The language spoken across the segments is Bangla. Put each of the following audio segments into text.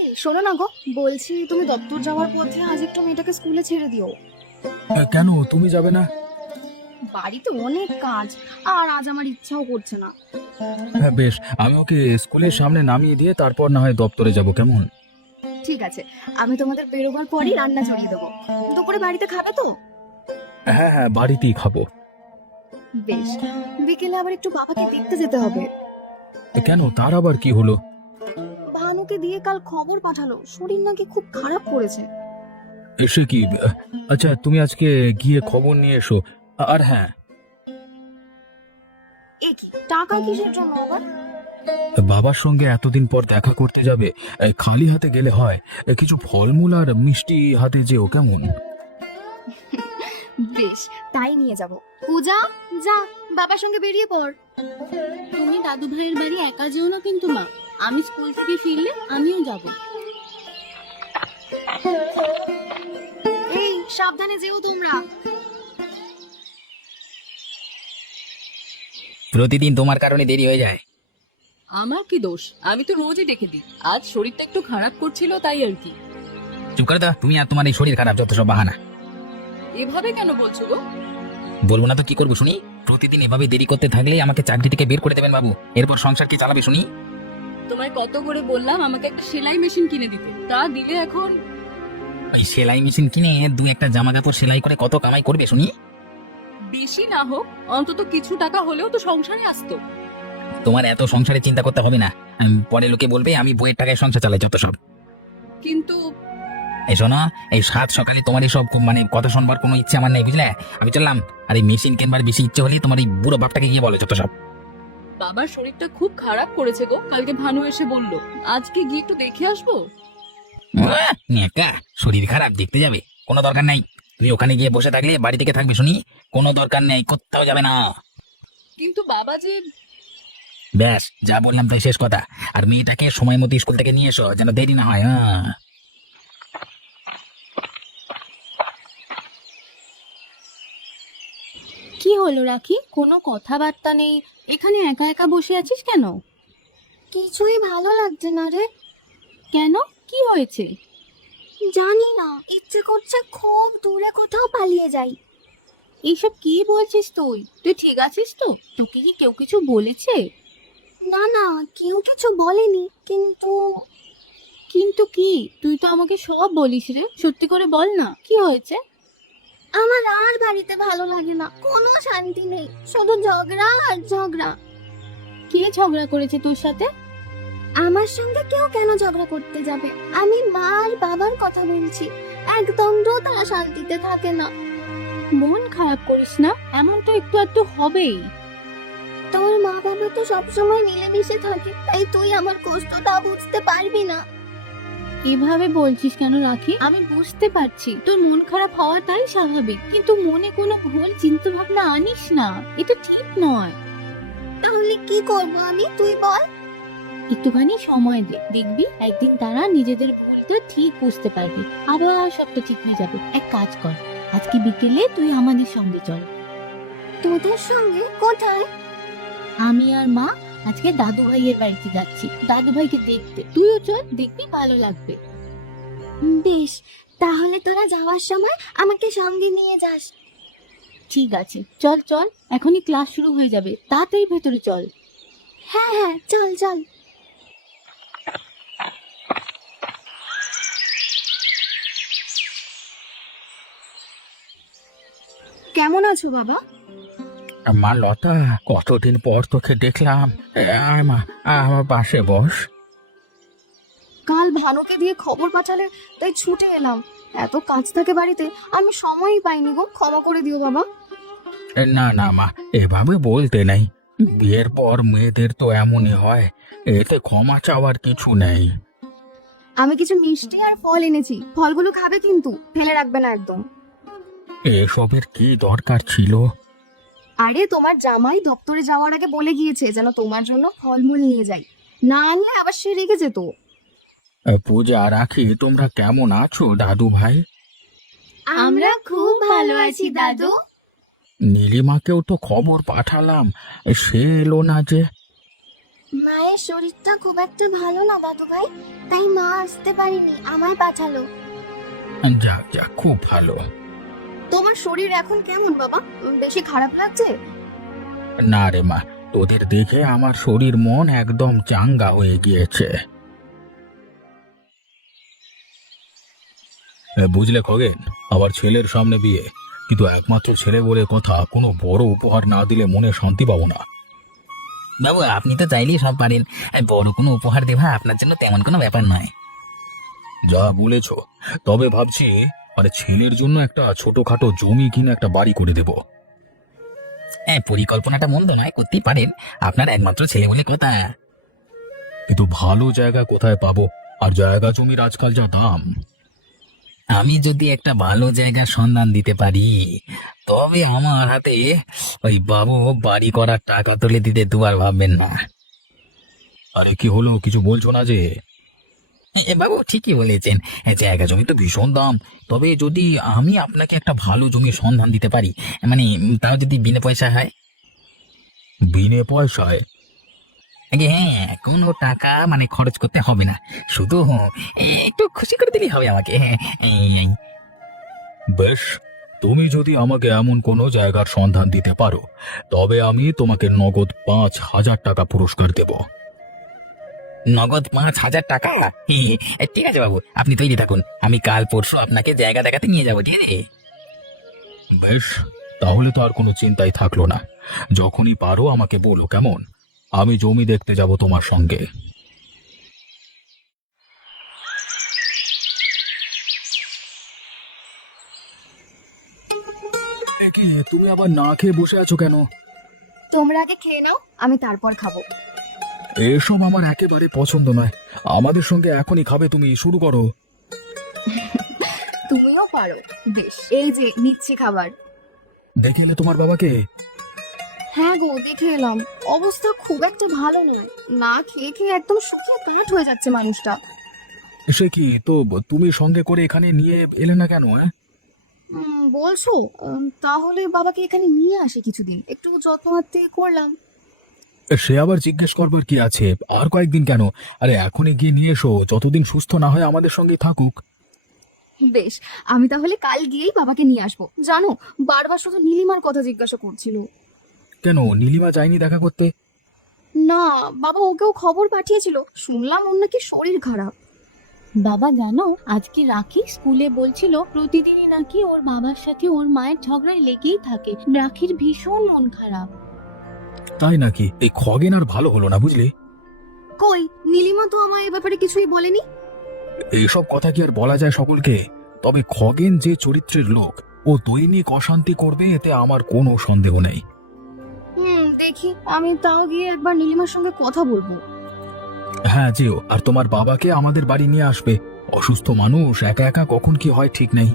এই শোনো না গো, বলছি তুমি দপ্তর যাওয়ার পথে আজ একটু মেয়েটাকে স্কুলে ছেড়ে দিও। কেন তুমি যাবে না? বাড়িতে অনেক কাজ, আর আজ আমার ইচ্ছাও করছে না। হ্যাঁ বেশ, আমি ওকে স্কুলের সামনে নামিয়ে দিয়ে তারপর না হয় দপ্তরে যাব, কেমন? ঠিক আছে, আমি তোমাদের বেরোবার পরই রান্না চড়িয়ে দেবো। দুপুরে বাড়িতে খাবে তো? হ্যাঁ হ্যাঁ, বাড়িতেই খাবো। বেশ, বিকেলে আবার একটু বাবাকে দেখতে যেতে হবে। কেন, তার আবার কি হলো? ভানুকে দিয়ে কাল খবর পাঠালো, শরীর নাকি খুব খারাপ করেছে। সে কি? আচ্ছা, তুমি আজকে গিয়ে খবর নিয়ে এসো। আর হ্যাঁ, এ কি টাকা কিসের জন্য আবার? বাবার সঙ্গে এতদিন পর দেখা করতে যাবে, খালি হাতে গেলে হয়? কিছু ফলমূল আর মিষ্টি হাতে যেও, কেমন? বেশ, তাই নিয়ে যাব। পূজা, যা বাবার সঙ্গে বেরিয়ে পড়। তুমি দাদু ভাইয়ের বাড়ি একা যেও না কিন্তু মা। আমি স্কুল থেকে ফিরলে আমিও যাব। এই সাবধানে যেও তোমরা। প্রতিদিন তোমার কারণে দেরি হয়ে যায়। আমার কি দোষ? আমি তো রোজই ডেকে দিই। আজ শরীরটা একটু খারাপ করছিল তাই আর কি। চুপ করে দাও, তুমি আর তোমার এই শরীর খারাপ যত সব বাহানা। এভাবে কেন বলছো গো? বলবো না তো কি করবো শুনি? প্রতিদিন এভাবে দেরি করতে থাকলে আমাকে চাকরি থেকে বের করে দেবেন বাবু। এরপর সংসার কি চালাবে শুনি? তোমায় কত করে বললাম আমাকে একটা সেলাই মেশিন কিনে দিতে, তা দিলে এখন? এই সেলাই মেশিন কিনে দু একটা জামা কাপড় সেলাই করে কত কামাই করবে শুনি? বেশি না হোক, অন্তত কিছু টাকা হলেও তো সংসারে আসতো। তোমার এত সংসারে চিন্তা করতে হবে না। পরে লোকে বলবে আমি বইয়ের টাকায় সংসার চালাই যত সব। কিন্তু এই শোনো, এই সাত সকালে তোমার এইসব মানে কথা শুনবার কোনো ইচ্ছে আমার নেই, বুঝলে? আমি চললাম। আর এই মেশিন কেনবার বেশি ইচ্ছে হলে তোমার এই বুড়ো বাপটাকে গিয়ে বলো যত সব। বাবার শরীরটা খুব খারাপ করেছে গো, কালকে ভানু এসে বলল। আজকে গিয়ে একটু দেখে আসবো। নেকা, শরীর খারাপ দেখতে যাবে? কোনো দরকার নাই। তুমি ওখানে গিয়ে বসে থাকলে বাড়ি থেকে থাকবে শুনি? কোনো দরকার নেই, কোথাও যাবে না। কিন্তু বাবা যে। ব্যাস, যা বললাম তাই শেষ কথা। আর মেয়েটাকে সময় মতো স্কুল থেকে নিয়ে এসো, যেন দেরি না হয়। হ্যাঁ, কি হলো রাখি, কোনো কথাবার্তা নেই? এখানে একা একা বসে আছিস কেন? কিছুই ভালো লাগছে না রে। কেন, কি হয়েছে? জানি না, ইচ্ছে করছে খুব দূরে কোথাও পালিয়ে যাই। এইসব কি বলছিস তুই? তুই ঠিক আছিস তো? তোকে কি কেউ কিছু বলেছে? না না, কেউ কিছু বলেনি, কিন্তু কিন্তু কি? তুই তো আমাকে সব বলিস রে, সত্যি করে বল না, কি হয়েছে? আমার আর বাড়িতে ভালো লাগে না, কোনো শান্তি নেই, শুধু ঝগড়া আর ঝগড়া। কে ঝগড়া করেছে তোর সাথে? আমার সঙ্গে কেউ কেন ঝগড়া করতে যাবে? আমি মা আর বাবার কথা বলছি, একদম তো তারা শান্তিতে থাকে না। মন খারাপ করিস না, এমন তো একটু একটু হবেই। তোর মা বাবা তো সবসময় মিলেমিশে থাকে, তাই তুই আমার কষ্টটা বুঝতে পারবি না। এভাবে বলছিস কেন রাখি? আমি বুঝতে পারছি তোর মন খারাপ হওয়াটাই স্বাভাবিক, কিন্তু মনে কোনো ভুল চিন্তা ভাবনা আনিস না, এটা ঠিক নয়। তাহলে কি করব আমি, তুই বল। একটুখানি সময় দে, দেখবি একদিন তারা নিজেদের ভুলটা ঠিক বুঝতে পারবে, আবার সবটা ঠিক হয়ে যাবে। এক কাজ কর, আজকে বিকেলে তুই আমাদের সঙ্গে চল। তোদের সঙ্গে? কোথায়? আমি আর মা আজকে দাদু ভাইয়ের বাড়িতে যাচ্ছি, দাদু ভাইকে দেখতে। তুইও চল, দেখবি ভালো লাগবে। বেশ, তাহলে তোরা যাওয়ার সময় আমাকে সঙ্গে নিয়ে যাস। ঠিক আছে, চল চল, এখনই ক্লাস শুরু হয়ে যাবে, তাড়াতাড়ি ভেতরে চল। হ্যাঁ হ্যাঁ, চল চল। কেমন আছো বাবা? মা লতা, কতদিন পর তোকে দেখলাম। আয় মা, আমার পাশে বস। কাল ভানুকে দিয়ে খবর পাঠালে, তাই ছুটে এলাম। এত কাজ থাকে বাড়িতে, আমি সময়ই পাইনি গো, ক্ষমা করে দিও বাবা। না না মা, এভাবে বলতে নেই। বিয়ের পর মেয়েদের তো এমনই হয়, এতে ক্ষমা চাওয়ার কিছু নেই। আমি কিছু মিষ্টি আর ফল এনেছি, ফলগুলো খাবে কিন্তু, ফেলে রাখবে না একদম। এসবের কি দরকার ছিল? আরে তোমার জামাই দপ্তরে যাওয়ার আগে বলে গিয়েছে যেন তোমার জন্য ফলমূল নিয়ে যাই, না আনলে আবার সে রেগে যেত। পূজা, রাখি, তোমরা কেমন আছো দাদু ভাই? আমরা খুব ভালো আছি দাদু। নীলিমাকেও তো খবর পাঠালাম, সে এলো না যে। মায়ের শরীরটা খুব একটা ভালো না দাদু ভাই, তাই মা আসতে পারিনি, আমায় পাঠালো। যাক যাক, খুব ভালো। তোমার শরীর এখন কেমন বাবা? বেশি খারাপ লাগছে? না রে মা, তোদের দেখে আমার শরীর মন একদম চাঙ্গা হয়ে গিয়েছে। বুঝলে খগেন, আমার ছেলের সামনে বিয়ে, কিন্তু একমাত্র ছেলে বলে কথা, কোনো বড় উপহার না দিলে মনে শান্তি পাবো না। বাবু আপনি তো চাইলেই সব পারেন, বড় কোনো উপহার দেওয়া আপনার জন্য তেমন কোনো ব্যাপার নয়। যা বলেছ, তবে ভাবছি ছেলের জন্য একটা ছোটখাটো জমি কিনে একটা বাড়ি করে দেব। পরিকল্পনাটা মন্দ নয়, করতেই পারেন, আপনার একমাত্র ছেলে বলে কথা। কিন্তু ভালো জায়গা কোথায় পাবো? আর জায়গা জমির আজকাল যা দাম। আমি যদি একটা ভালো জায়গার সন্ধান দিতে পারি, তবে আমার হাতে ওই বাবু বাড়ি করার টাকা তুলে দিতে দুবার ভাববেন না। আরে কি হলো, কিছু বলছো না যে? বাবু ঠিকই বলেছেন, জায়গা জমি তো ভীষণ দাম, তবে যদি আমি আপনাকে একটা ভালো জমির সন্ধান দিতে পারি, মানে তাও যদি বিনা পয়সা হয়। বিনে পয়সায়? আগে হ্যাঁ, কোনো টাকা মানে খরচ করতে হবে না, শুধু একটু খুশি করে দিলেই হবে আমাকে। এই। বেশ, তুমি যদি আমাকে এমন কোনো জায়গার সন্ধান দিতে পারো, তবে আমি তোমাকে নগদ 5,000 টাকা পুরস্কার দেব। নগদ 5,000 টাকা? ঠিক আছে বাবু, আপনি তৈরি থাকুন, আমি কাল পরশু আপনাকে জায়গা দেখাতে নিয়ে যাবো, ঠিক আছে? বেশ, তাহলে তো আর কোনো চিন্তাই থাকলো না। যখনই পারো আমাকে বলো, কেমন? আমি জমি দেখতে যাব তোমার সঙ্গে। কি, তুমি আবার না খেয়ে বসে আছো কেন? তোমরা আগে খেয়ে নাও, আমি তারপর খাবো। এসব আমার একেবারে পছন্দ নয়। আমাদের সঙ্গে এখনই খাবে, তুমি শুরু করো। তুমিও পারো। বেশ, এই যে নিচ্ছি খাবার। দেখে তোমার বাবাকে? হ্যাঁ গো, দেখে এলাম। অবস্থা খুব একটা ভালো নয়, না খেয়ে খেয়ে একদম শুকিয়ে কাঠ হয়ে যাচ্ছে মানুষটা। সে কি, তো তুমি সঙ্গে করে এখানে নিয়ে এলে না কেন? বলছো? তাহলে বাবাকে এখানে নিয়ে আসি, কিছুদিন একটু যত্ন আত্তি করলাম। সে আবার জিজ্ঞেস করবার কি আছে? আর কয়েকদিন কেন? আরে এখনই গিয়ে নিয়ে এসো, যতদিন সুস্থ না হয় আমাদের সঙ্গেই থাকুক। বেশ, আমি তাহলে কাল গিয়েই বাবাকে নিয়ে আসবো। জানো, বারবার শুধু নীলিমার কথা জিজ্ঞাসা করছিল। কেন, নীলিমা যায়নি দেখা করতে? না, বাবা ওকেও খবর পাঠিয়েছিল, শুনলাম ওর নাকি শরীর খারাপ। বাবা জানো, আজকে রাখি স্কুলে বলছিল প্রতিদিনই নাকি ওর বাবার সাথে ওর মায়ের ঝগড়ায় লেগেই থাকে। রাখির ভীষণ মন খারাপ। তাই নাকি? এই খগেন আর ভালো হলো না, বুঝলি? কই, নীলিমা তো আমায় এ ব্যাপারে কিছুই বলেনি। এইসব কথা কি আর বলা যায় সকলকে? তবে খগেন যে চরিত্রের লোক, ও দৈনিক অশান্তি করবে, এতে আমার কোনো সন্দেহ নেই। দেখি, আমি তাও গিয়ে একবার নীলিমার সঙ্গে কথা বলবো। হ্যাঁ যেও, আর তোমার বাবাকে আমাদের বাড়ি নিয়ে আসবে। অসুস্থ মানুষ একা একা কখন কি হয় ঠিক নেই।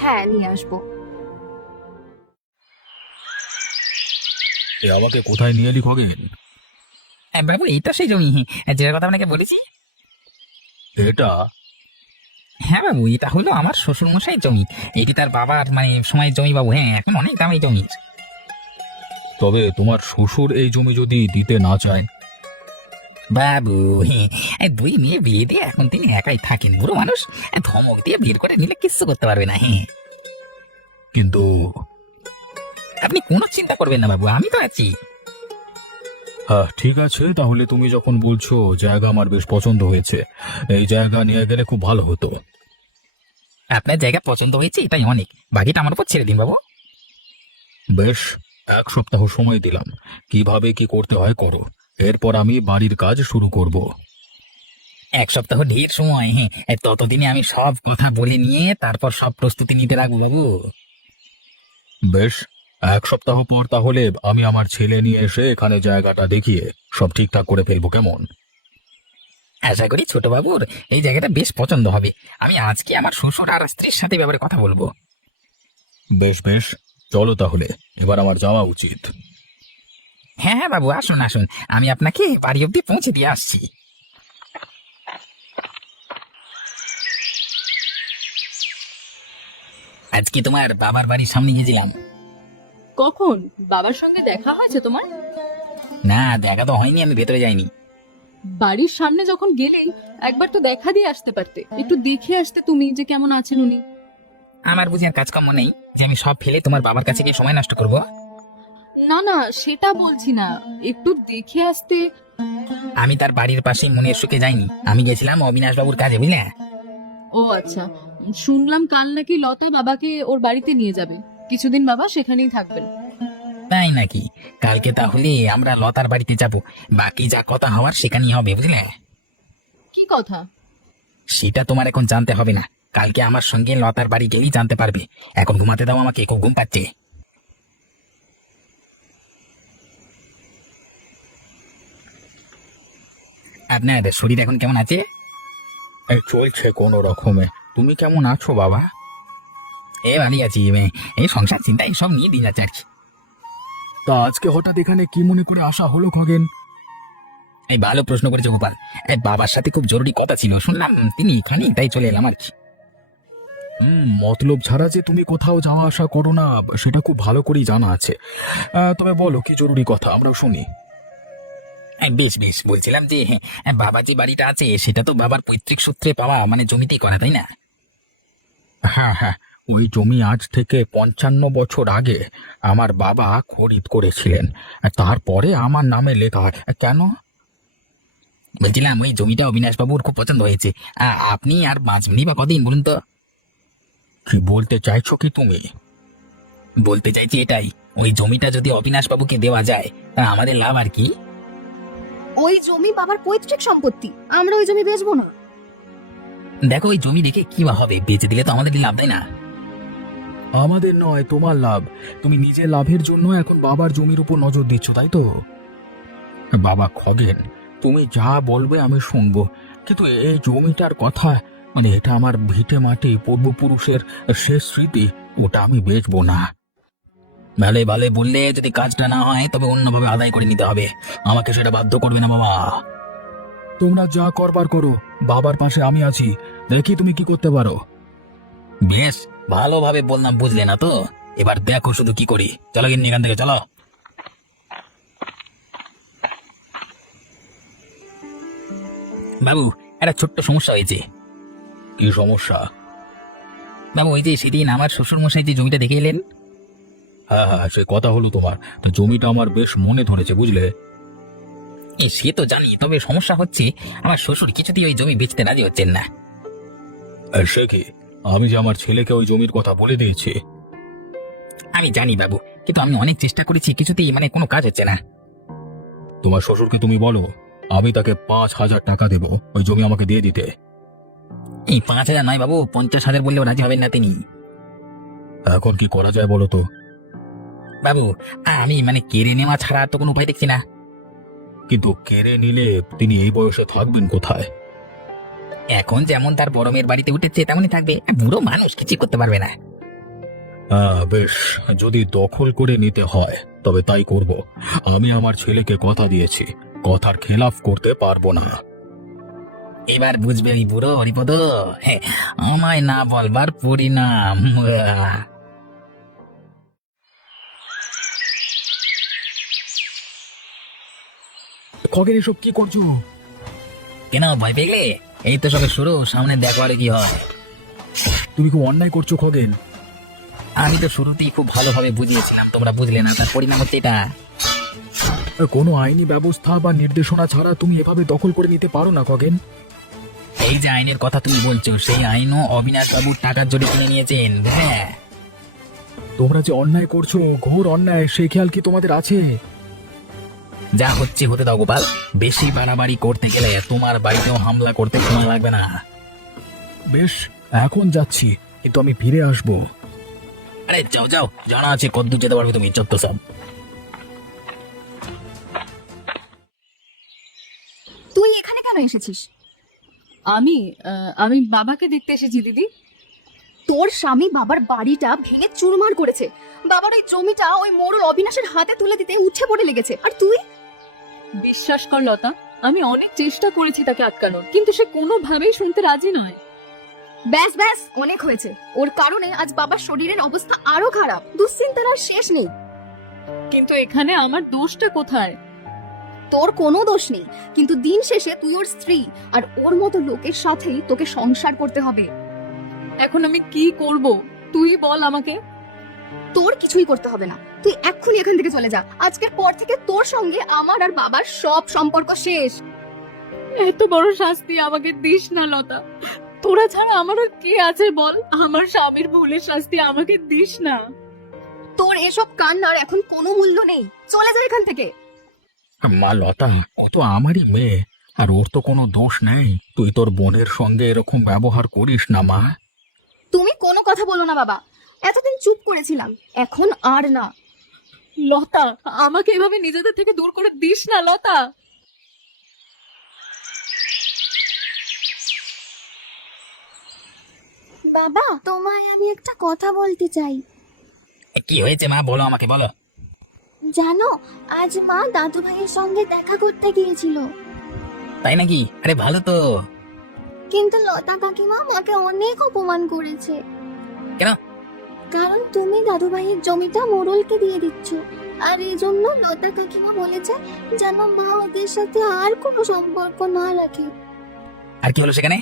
হ্যাঁ, নিয়ে আসবো। আমাকে কোথায় নিয়ে এলি খগেন? বাবু এইটা সেই জমি, যেটার কথা আপনাকে বলেছি। এটা? হ্যাঁ বাবু, এটা হলো আমার শ্বশুর মশাই জমি। এটি তার বাবার মানে সময় জমি বাবু। হ্যাঁ, এখন অনেক দাম এই জমি। তবে তোমার শ্বশুর এই জমি যদি দিতে না চায়? বাবু দুই মেয়ে বিয়ে দিয়ে এখন তিনি একাই থাকেন, বুড়ো মানুষ, ধমক দিয়ে বের করে নিলে কিচ্ছু করতে পারবে না। কিন্তু আপনি কোনো চিন্তা করবেন না বাবু, আমি তো আছি। হ্যাঁ ঠিক আছে, তাহলে তুমি যখন বলছো জায়গা আমার বেশ পছন্দ হয়েছে, এই জায়গা নিয়ে গেলে খুব ভালো হতো। আপনার জায়গা পছন্দ হয়েছে এটাই অনেক, বাকিটা আমার উপর ছেড়ে দিন বাবু। বেশ, 1 সপ্তাহ সময় দিলাম, কিভাবে কি করতে হয় করো, এরপর আমি বাড়ির কাজ শুরু করব। 1 সপ্তাহ ঢের সময়। ততদিনে আমি সব কথা বলে নিয়ে তারপর সব প্রস্তুতি নিতে রাখবো বাবু। বেশ, 1 সপ্তাহ পর তাহলে আমি আমার ছেলে নিয়ে এসে এখানে জায়গাটা দেখিয়ে সব ঠিকঠাক করে ফেলবো, কেমন? আশা করি ছোট বাবুর এই জায়গাটা বেশ পছন্দ হবে। আমি আজকে আমার শ্বশুর আর স্ত্রীর সাথে ব্যাপারে কথা বলবো। বেশ বেশ, চলো তাহলে, এবার আমার যাওয়া উচিত। হ্যাঁ হ্যাঁ বাবু, আসুন আসুন, আমি আপনাকে বাড়ি অব্দি পৌঁছে দিয়ে আসছি। আজকে তোমার বাবার বাড়ির সামনে গিয়েছিলাম। কখন বাবার সঙ্গে দেখা হয়েছে তোমার? না, দেখা তো হয়নি, আমি ভেতরে যাইনি। বাড়ির সামনে যখন গেলেই একবার তো দেখা দিয়ে আসতে পারতে, একটু দেখে আসতে তুমি যে কেমন আছেন উনি। আমার বুঝি আর কাজকর্ম নেই যে আমি সব ফেলে তোমার বাবার কাছে গিয়ে সময় নষ্ট করব? না না, সেটা বলছি না, একটু দেখে আসতে। আমি তার বাড়ির পাশেই মনের সুখে যাইনি, আমি গেছিলাম অবিনাশ বাবুর কাজে, বুঝলে? ও আচ্ছা, শুনলাম কাল নাকি লতা বাবাকে ওর বাড়িতে নিয়ে যাবে, কিছুদিন বাবা সেখানেই থাকবেন। তাই নাকি? কালকে তাহলে আমরা লতার বাড়িতে যাব, বাকি যা কথা হওয়ার সেখানেই হবে, বুঝলে? কি কথা? সেটা তোমার এখন জানতে হবে না, কালকে আমার সঙ্গে লতার বাড়ি গেলেই জানতে পারবে। এখন ঘুমাতে দাও আমাকে, খুব ঘুম পাচ্ছে। আপনার শরীর এখন কেমন আছে? চলছে কোনো রকমে। তুমি কেমন আছো বাবা? ভালোই আছি, এই সংসার চিন্তা সব নিয়ে দিন যাচ্ছে আর কি। তা আজকে হঠাৎ এখানে কি মনে করে আসা হলো খগেন? এই ভালো প্রশ্ন করেছে গোপাল। বাবার সাথে খুব জরুরি কথা ছিল, শুনলাম তিনি এখানে, তাই চলে এলাম আর কি। মতলব ছাড়া যে তুমি কোথাও যাওয়া আসা করো না সেটা খুব ভালো করেই জানা আছে। তবে বলো কি জরুরি কথা, আমরাও শুনি। বেশ বেশ, বলছিলাম যে বাবা যে বাড়িটা আছে সেটা তো বাবার পৈতৃক সূত্রে পাওয়া, মানে জমিতেই করা, তাই না? হ্যাঁ হ্যাঁ, ওই জমি আজ থেকে 55 বছর আগে আমার বাবা খরিদ করেছিলেন, তারপরে আমার নামে লেখা। কেন? বলছিলাম ওই জমিটা অবিনাশ বাবুর খুব পছন্দ হয়েছে। আপনি আর বাঁচবেনই বা কদিন বলুন তো? কি বলতে চাইছো কি তুমি? বলতে চাইছি এটাই, ওই জমিটা যদি অবিনাশ বাবুকে দেওয়া যায় তা আমাদের লাভ আর কি। ওই জমি বাবার পৈতৃক সম্পত্তি, আমরা ওই জমি বেচবো না। দেখো, ওই জমি রেখে কি বা হবে, বেঁচে দিলে তো আমাদের লাভ, তাই না? আমাদের নয়, তোমার লাভ। তুমি নিজের লাভের জন্য এখন বাবার জমির উপর নজর দিচ্ছ, তাই তো? বাবা খগেন, তুমি যা বলবে আমি শুনবো, কিন্তু এই জমিটার কথা, মানে এটা আমার ভিটে মাটি, পূর্বপুরুষের শেষ স্মৃতি, ওটা আমি বেচবো না। ভালো ভালো বললে, যদি কাজটা না হয় তবে অন্যভাবে আদায় করে নিতে হবে, আমাকে সেটা বাধ্য করবে না বাবা। তোমরা যা করবার করো, বাবার পাশে আমি আছি, দেখি তুমি কি করতে পারো। বেশ ভালোভাবে বললাম, বুঝলে না তো? এবার দেখো শুধু কি করি। চলো গিয়ে এখান থেকে, চলো। বাবু, একটা ছোট্ট সমস্যা হয়েছে। কি সমস্যা? বাবু, ওই যে সেদিন আমার শ্বশুর মশাই যে জমিটা দেখে এলেন। হ্যাঁ হ্যাঁ, সে কথা হলো তোমার, তো জমিটা আমার বেশ মনে ধরেছে, বুঝলে। সে তো জানি, তবে সমস্যা হচ্ছে আমার শ্বশুর কিছুতেই ওই জমি বেচতে রাজি হচ্ছেন না। সে কি? আমি যে আমার ছেলেকে ওই জমির কথা বলে দিয়েছি। আমি জানি বাবু, কিন্তু আমি অনেক চেষ্টা করেছি, কিছুতেই মানে কোনো কাজ হচ্ছে না। তোমার শ্বশুরকে তুমি বলো আমি তাকে 5,000 টাকা দেবো ওই জমি আমাকে দিয়ে দিতে। এই 5,000 নয় বাবু, 50,000 বললেও রাজি হবেন না তিনি। এখন কি করা যায় বলো তো? বাবু, আমি মানে কেড়ে নেওয়া ছাড়া আর তো কোনো উপায় দেখছি না। কিন্তু কেড়ে নিলে তিনি এই বয়সে থাকবেন কোথায়? এখন যেমন তার বড় মেয়ের বাড়িতে উঠেছে তেমনই থাকবে, বুড়ো মানুষ কিছু করতে পারবে না। বেশ, যদি দখল করে নিতে হয় তবে তাই করব। আমি আমার ছেলেকে কথা দিয়েছি, কথার খেলাফ করতে পারবো না। এবার বুঝবে ওই বুড়ো হরিপদ, আমায় না বলবার পরিণাম। খগেন, এসব কি করছো? কেন ভয় পেলে? এই তো সবে শুরু, সামনে দেখো আর কি হয়। তুমি খুব অন্যায় করছো খগেন। আমি তো শুরুতেই খুব ভালোভাবে বুঝিয়েছিলাম, তোমরা বুঝলে না, তার পরিণাম হচ্ছে এটা। কোনো আইনি ব্যবস্থা বা নির্দেশনা ছাড়া তুমি এভাবে দখল করে নিতে পারো না খগেন। এই যে আইনের কথা তুমি বলছো, সেই আইনও অবিনাশ বাবুর টাকার জোরে কিনে নিয়েছেন। হ্যাঁ, তোমরা যে অন্যায় করছো, ঘোর অন্যায়, সেই খেয়াল কি তোমাদের আছে? যা হচ্ছে হতে দাও গোপাল, বেশি বাড়াবাড়ি করতে গেলে তোমার বাড়িতেও হামলা করতে সময় লাগবে না। বেশ, এখন যাচ্ছি, কিন্তু আমি ফিরে আসবো। আরে যাও যাও, জানা আছে কদ্দূর যেতে পারবে তুমি, চত্ব সব। তুই এখানে কেন এসেছিস? আমি বাবাকে দেখতে এসেছি দিদি। তোর স্বামী বাবার বাড়িটা ভেঙে চুরমার করেছে, বাবার ওই জমিটা ওই মোড়ল অবিনাশের হাতে তুলে দিতে উঠে পড়ে লেগেছে, আর তুই? বিশ্বাস কর লতা, আমি অনেক চেষ্টা করেছি তাকে আটকানোর, কিন্তু সে কোনোভাবেই শুনতে রাজি নয়। ব্যাস ব্যাস, অনেক হয়েছে। ওর কারণে আজ বাবার শরীরের অবস্থা আরো খারাপ, দুশ্চিন্তার আর শেষ নেই। কিন্তু এখানে আমার দোষটা কোথায়? তোর কোনো দোষ নেই, কিন্তু দিন শেষে তুই ওর স্ত্রী, আর ওর মতো লোকের সাথেই তোকে সংসার করতে হবে। এখন আমি কি করব তুই বল আমাকে। তোর কিছুই করতে হবে না, তুই এক্ষুনি এখান থেকে চলে যা। আজকের পর থেকে তোর সঙ্গে আমার আর বাবার সব সম্পর্ক শেষ। এত বড় শাস্তি আমাকে দিস না লতা, তোরা ছাড়া আমার আর কে আছে বল। আমার স্বামীর ভুলের শাস্তি আমাকে দিস না। তোর এসব কান্নার এখন কোনো মূল্য নেই, চলে যা এখান থেকে। মা লতা, ও তো আমারই মেয়ে, আর ওর তো কোনো দোষ নেই। তুই তোর বোনের সঙ্গে এরকম ব্যবহার করিস না মা। তুমি কোনো কথা বলো না বাবা, এতদিন চুপ করেছিলাম, এখন আর না। লতা, আমাকে এভাবে নিজেদের থেকে দূর করে দিস না লতা। বাবা, তোমায় আমি একটা কথা বলতে চাই। কি হয়েছে মা, বলো আমাকে, বলো। জানো, আজ মা দাদু ভাইয়ের সঙ্গে দেখা করতে গিয়েছিল, তাই নাকি? আরে ভালো তো। কিন্তু লতা কাকিমা মাকে অনেক অপমান করেছে। কেন? কারণ তুমি দাদু ভাইয়ের জমিটা মোড়লকে দিয়ে দিচ্ছ, আর এই জন্য লতা কাকিমা বলেছে যেন মা ওদের সাথে আর কোনো সম্পর্ক না রাখে। আর কি হলো সেখানে?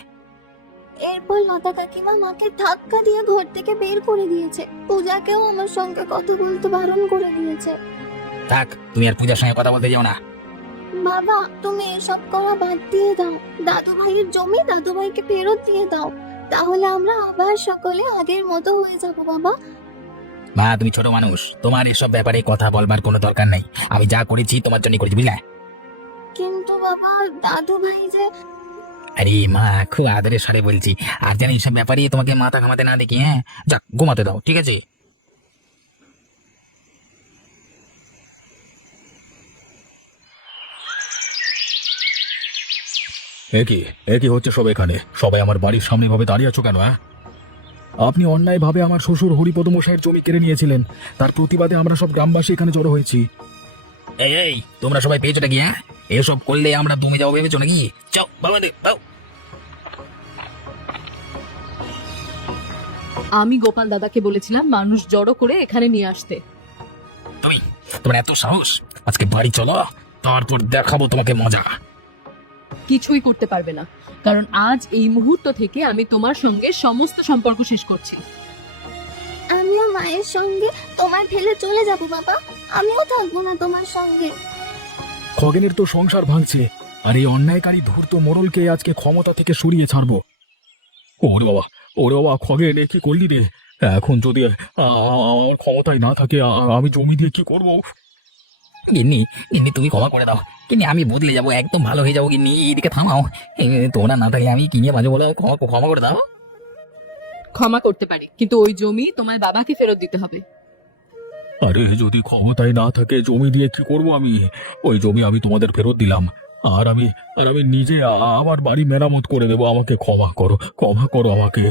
এরপর লতা কাকিমা মাকে ধাক্কা দিয়ে ঘর থেকে বের করে দিয়েছে, পূজাকেও আমার সঙ্গে কথা বলতে বারণ করে দিয়েছে। থাক, তুমি আর পূজার সঙ্গে কথা বলতে যাও না। বাবা, তুমি এসব করা বাদ দিয়ে দাও, দাদু ভাইয়ের জমি দাদু ভাইকে ফেরত দিয়ে দাও, তাহলে আমরা আবার সকলে আগের মতো হয়ে যাব। বাবা, মা, তুমি ছোট মানুষ, তোমার এসব ব্যাপারে কথা বলবার কোনো দরকার নাই। আমি যা করেছি তোমার জন্য করেছি, বুঝলে? কিন্তু বাবা, দাদু ভাই যে। আরে মা, খুব আদরের স্বরে বলছি, আর যেন এইসব ব্যাপারে তোমাকে মাথা ঘামাতে না দেখি। হ্যাঁ, যাক, ঘুমাতে দাও, ঠিক আছে? একই হচ্ছে সব এখানে? সবাই আমার বাড়ির সামনে ভাবে দাঁড়িয়ে আছো কেন? আপনি অন্যায়ভাবে আমার শ্বশুর হরিপদ মশাইয়ের জমি কেড়ে নিয়েছিলেন, তার প্রতিবাদে আমরা সব গ্রামবাসী এখানে জড়ো হয়েছি। এই, তোমরা সবাই পেয়েছো নাকি? হ্যাঁ, এসব করলে আমরা তুমি যাবো ভেবেছো নাকি? চাও বাবা, দাও। আমি গোপাল দাদাকে বলেছিলাম মানুষ জড়ো করে এখানে নিয়ে আসতে। তোমার এত সাহস? আজকে বাড়ি চলো, তারপর দেখাবো তোমাকে মজা। কিছুই করতে পারবে না, কারণ আজ এই মুহূর্ত থেকে আমি তোমার সঙ্গে সমস্ত সম্পর্ক শেষ করছি। আমিও মায়ের সঙ্গে তোমায় ফেলে চলে যাব বাবা, আমিও থাকবো না তোমার সঙ্গে। খগেনের তো সংসার ভাঙছে, আর এই অন্যায়কারী ধূর্ত মোড়লকে আজকে ক্ষমতা থেকে সরিয়ে ছাড়বো। ওরে বাবা খগেন, এ কি করলি রে? এখন যদি আমার ক্ষমতায় না থাকে, আমি জমি দিয়ে কি করবো? গিন্নি, গিন্নি, তুমি ক্ষমা করে দাও। গিন্নি, আমি বদলে যাবো, একদম ভালো হয়ে যাবো। গিন্নি, এদিকে থামাও। তোমরা না থাকলে আমি কি নিয়ে মাঝে বলো, ক্ষমা করে দাও। ক্ষমা করতে পারি, কিন্তু ওই জমি তোমার বাবাকে ফেরত দিতে হবে। আরে যদি ক্ষমতায় না থাকে, জমি দিয়ে কি করব আমি? ওই জমি আমি তোমাদের ফেরত দিলাম, আর আমি নিজে আমার বাড়ি মেরামত করে দেবো। আমাকে ক্ষমা করো আমাকে।